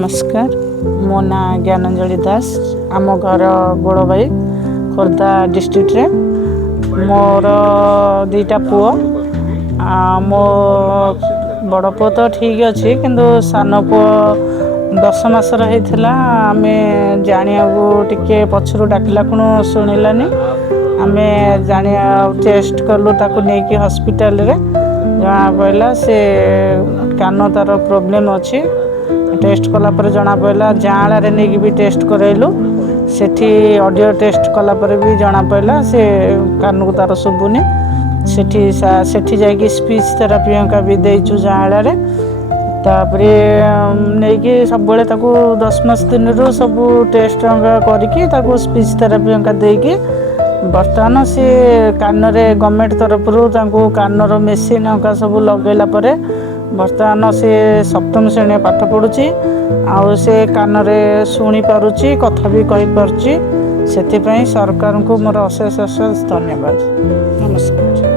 नमस्कार मो ना ज्ञानंजलि दास आम घर गोड़बाई खोर्धा डिस्ट्रिक्ट रे मोर दुईटा पुओ मो बड़ पुओ तो ठीक अच्छी किंतु सान पुओ 10 मासर होता आम जाना टिके पछरू डाकिला खुण शुणिलानी आम जाना टेस्ट कलु ताकू नहीं हॉस्पिटल रे जना पड़ा से कान तार प्रोब्लेम अच्छी टेस्ट कला पर जना पड़ा जाँला रे नहीं भी टेस्ट करैलु सेठी ऑडियो टेस्ट कला पर भी जना पड़ा से कान को तार शुभुनी सेठी जाकि स्पीच थेरापी का भी देचु जाँला रे तापरे नहीं सब 10 मास दिन सब टेस्ट करके स्पीच थेरापी देकी बर्तमान से कान रे गवर्नमेंट तरफ कानर मेसीन सब लगेला परे बर्तमान से सप्तम श्रेणी पाठ पढ़ुची आउ से कान रे शुणी पारुची कथा भी कहि पारुची सेति पई सरकार को मोर अशेष अशेष धन्यवाद। नमस्कार।